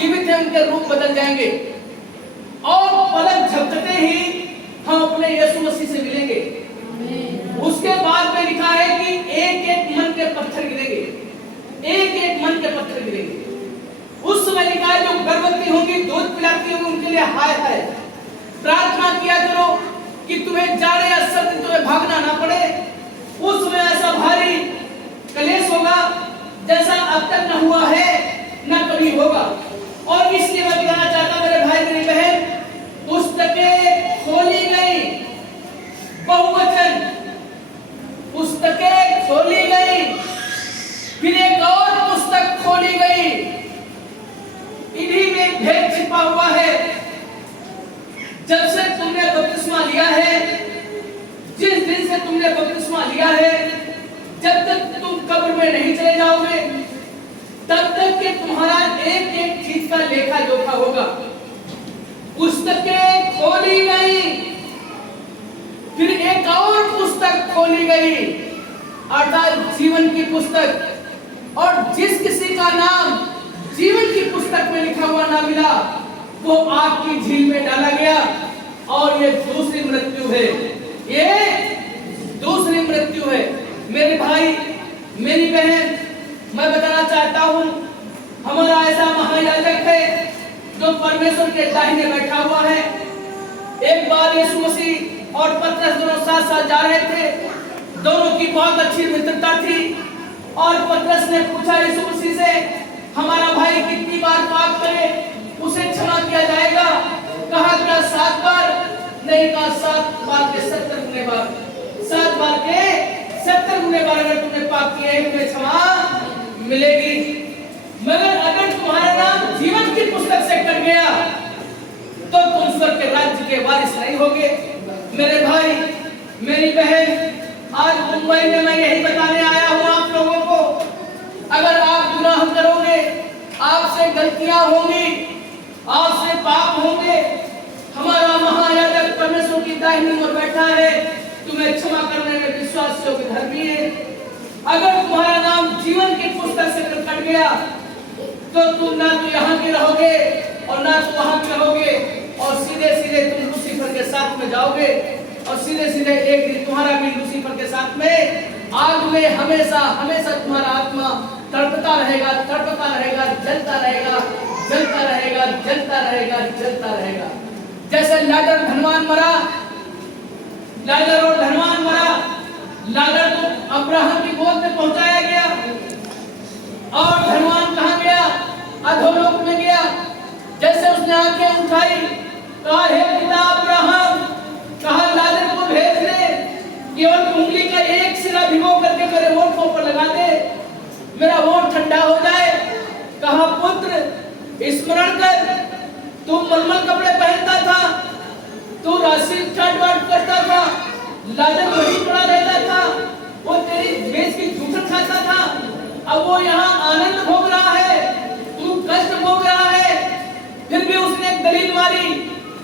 जीवित हैं उनके रूप बदल जाएंगे और पलक झपकते ही हम अपने यीशु मसीह से मिलेंगे। उसके बाद में लिखा है कि एक एक मन के पत्थर गिरेंगे, एक एक मन के पत्थर गिरेंगे। उस समय लिखा है जो गर्भवती होंगी, दूध पिलाती होंगी, उनके लिए हाय हाय। प्रार्थना किया करो कि तुम्हें जाड़े या सर्दी तुम्हें भागना ना पड़े। उस समय ऐसा भारी कलेश होगा जैसा अब तक न हुआ है न कभी होगा। और इसलिए मैं बताना चाहता मेरे भाई मेरी बहन, पुस्तकें खोली गई, बहुवचन पुस्तकें खोली गई, फिर एक और पुस्तक खोली गई। इन्हीं में भेद छिपा हुआ है। जब से तुमने बपतिस्मा लिया है, जिस दिन से तुमने बपतिस्मा लिया है, जब तक तुम कब्र में नहीं चले जाओगे तब तक कि तुम्हारा एक एक चीज का लेखा जोखा होगा। पुस्तकें खोली गई, फिर एक और पुस्तक खोली गई, अर्थात जीवन की पुस्तक। और जिस किसी का नाम जीवन की पुस्तक में लिखा हुआ ना मिला वो आग की झील में डाला गया। और ये दूसरी मृत्यु है, ये दूसरी मृत्यु है। मेरे भाई मेरी बहन, मैं बताना चाहता हूं हमारा ऐसा महायाजक है जो परमेश्वर के दाहिने बैठा हुआ है। एक बार यीशु मसीह और पतरस दोनों साथ साथ जा रहे थे, दोनों की बहुत अच्छी मित्रता थी। और पतरस ने पूछा यीशु मसीह से, हमारा भाई कितनी बार पाप करे उसे क्षमा किया जाएगा? कहा क्या 7 बार? नहीं, कहा 7 बार के 70 गुने बार। 7 बार के 70 गुने बार अगर तुमने पाप किया है तुम्हें क्षमा मिलेगी। मगर अगर तुम्हारा नाम जीवन की पुस्तक से कट गया तो तुम स्वर्ग के राज्य के वारिस नहीं होगे। मेरे भाई मेरी बहन, आज मुंबई में मैं यही बताने आया हूं आप लोगों को, अगर आप गुनाह करोगे, आपसे गलतियां होंगी, आपसे पाप होंगे, हमारा महायाजक परमेश्वर की दाहिनी ओर बैठा है, तुम्हें क्षमा करने में विश्वास योग्य धर्मी है। अगर तुम्हारा नाम जीवन की पुस्तक से कट गया तो तुम ना तो यहाँ के रहोगे और ना तो वहां के रहोगे, और सीधे सीधे तुम लूसीफर के साथ में जाओगे। और सीधे सीधे एक दिन तुम्हारा भी लूसीफर के साथ में आग में हमेशा हमेशा तुम्हारा आत्मा तड़पता रहेगा, तड़पता रहेगा, जलता रहेगा, जलता रहेगा, जलता रहेगा, जलता रहेगा। जैसे लाजर धनवान मरा, लाजर और धनवान मरा, लाजर को अब्राहम की गोद में पहुंचाया गया और धनवान कहां गया? अधोलोक में गया। जैसे उसने आंखें उठाई, कहा हे पिता अब्राहम, कहा लाजर को भेज दे, केवल उंगली का एक सिरा भिगो करके मेरे होठों पर लगा दे, मेरा होठ ठंडा हो जाए। कहा पुत्र स्मरण कर, तू मलमल कपड़े पहनता था, तू राशि चाट करता था, लाजर वहीं पड़ा रहता था, वो तेरी मेज की जूठन खाता था, अब वो यहाँ आनंद भोग रहा है, तू कष्ट भोग रहा है। फिर भी उसने एक दलील मारी,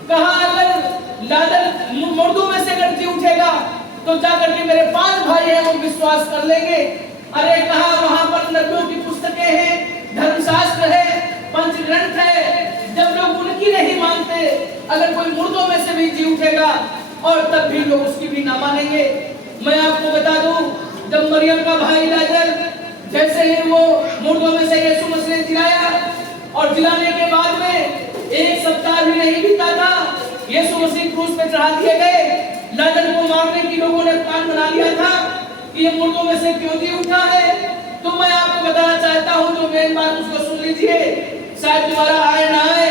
कहा अगर लाजर मुर्दों में से अगर जी उठेगा तो जाकर के मेरे 5 भाई हैं वो विश्वास कर लेंगे। अरे कहा वहां पर नबियों की पुस्तकें हैं, धर्मशास्त्र है, पंचग्रंथ है, जब लोग उनकी नहीं मानते, अगर कोई मुर्दों में से भी जी उठेगा और तब भी लोग उसकी भी ना मानेंगे। मैं आपको बता दूं, जब मरियम का भाई लाजर जैसे ही वो मुर्दों में से यीशु मसीह ने जिलाया, और जिलाने के बाद में 1 सप्ताह भी नहीं बीता था, यीशु मसीह क्रूस पे चढ़ा दिए गए। लाजर को मारने की लोगों ने प्लान बना लिया था कि ये मुर्दों में से क्यों नहीं उठा है। तो मैं आपको बताना चाहता हूं, जो मेरी बात उसको सुन लीजिए, शायद तुम्हारा आए ना आए,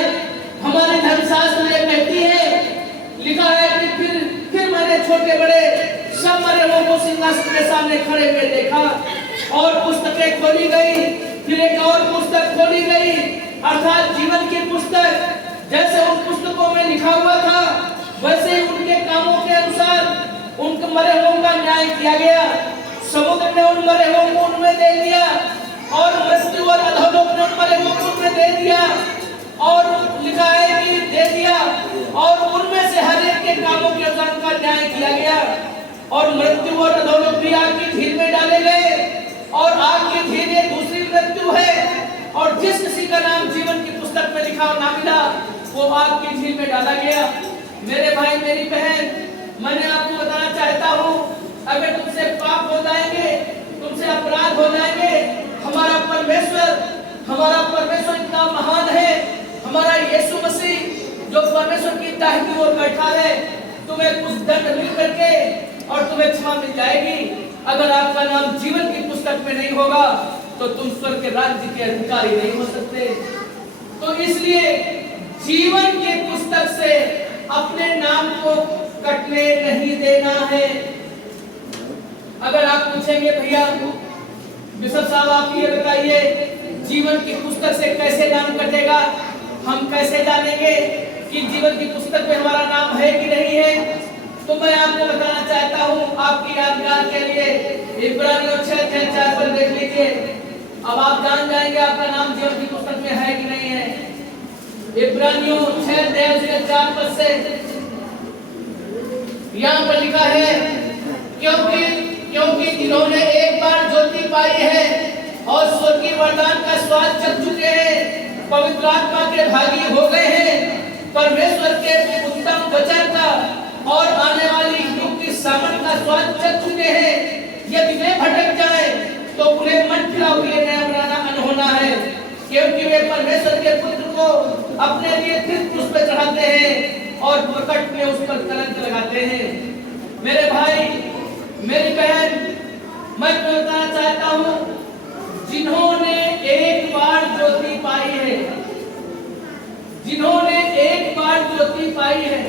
हमारे धर्मशास्त्र में कहती है, लिखा है कि फिर मैंने छोटे बड़े सब मरे हुओं को सिंहासन के सामने खड़े हुए देखा, और पुस्तकें खोली गई, फिर एक और पुस्तक खोली गई, अर्थात जीवन की पुस्तक। जैसे उन पुस्तकों में लिखा हुआ था वैसे ही उनके कामों के अनुसार उनके मरे हुओं का न्याय किया गया। समुद्र ने उन मरे हुओं को उनमें दे दिया, और मृत्यु और अधोलोक ने उन मरे हुओं को उनमें दे दिया, और लिखा है कि दे दिया, और उनमें से हर एक के कामों के अनुसार उनका न्याय किया गया। और मृत्यु और अधोलोक भी आग की झील में डाले गए, और आग की झील एक दूसरी मृत्यु है। और जिस किसी का नाम जीवन की पुस्तक में वो आग की झील में डाला गया। मेरे भाई मेरी बहन, मैंने आपको बताना चाहता हूँ, अगर तुमसे पाप हो जाएंगे, तुमसे अपराध हो जाएंगे, हमारा परमेश्वर इतना महान है, हमारा यीशु मसीह जो परमेश्वर की दाहिनी ओर बैठा है, तुम्हें कुछ दंड मिल करके और तुम्हें क्षमा मिल जाएगी। अगर आपका नाम जीवन की पुस्तक में नहीं होगा तो तुम स्वर्ग के राज्य के अधिकारी नहीं हो सकते। तो इसलिए जीवन की पुस्तक से अपने नाम को कटने नहीं देना है। अगर आप पूछेंगे भैया बिशप साहब आप ये बताइए जीवन की पुस्तक से कैसे नाम कटेगा, हम कैसे जानेंगे कि जीवन की पुस्तक में हमारा नाम है कि नहीं है? तो मैं आपको बताना चाहता हूँ आपकी यादगार के लिए इब्रानियों 6:4 पर देख लीजिए। अब आप जान जाएंगे आपका नाम जीवन की पुस्तक में है कि नहीं है। इब्रानियों 6:4 पद से यहाँ पर लिखा है, क्योंकि जिन्होंने एक बार ज्योति पाई है और स्वर्गीय वरदान का स्वाद चख चुके हैं, पवित्र आत्मा के भागी हो गए हैं, परमेश्वर के उत्तम वचन का और आने वाली युग की सामर्थ का स्वाद चख चुके हैं, यदि वे भटक जाए तो उन्हें मन फिराव के लिए नया बनाना अनहोना है, क्योंकि वे परमेश्वर के पुत्र को अपने लिए फिर क्रूस पर चढ़ाते हैं और प्रकट में उस पर कलंक लगाते हैं। मेरे भाई मेरी बहन, मैं बताना चाहता हूँ जिन्होंने एक बार ज्योति पाई है, जिन्होंने एक बार ज्योति पाई है